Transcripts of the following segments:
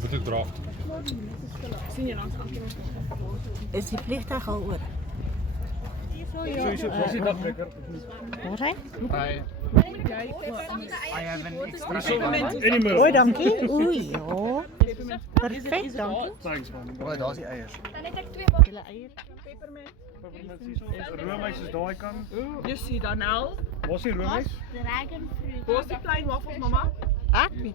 Moet ik eraf? Is die vliegtuig al oor? Sowieso, was die dag lekker? Hoor jy? I have an extra. Animal. Oei, dankie. Oei, ja. Perfect, dankie. Thanks man. Oh, daar's die eiers. Julle eier. Roomys is daai kant. You see Danel. Waar's die roomys? Waar's die plain waffles, mama? Ek nie.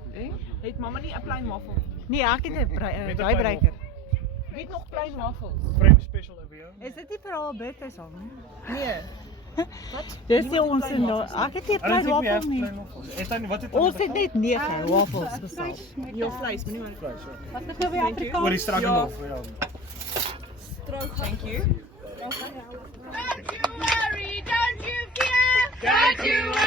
Het mama nie 'n plain waffle? Nee, ek het 'n braaibreker. Wie het nog plain waffles? French special weer. Is dit nie vir haar birthday song nie? Nee. Dis nie ons in daar. Ek het nie plain waffles nie. Wat het Ons het net 9 waffles bestel. Jou vleis, moenie maar vleis. Wat is nou weer Afrikaans? Oor die struggle ja. Thank you. Don't you worry, don't you fear, don't you worry.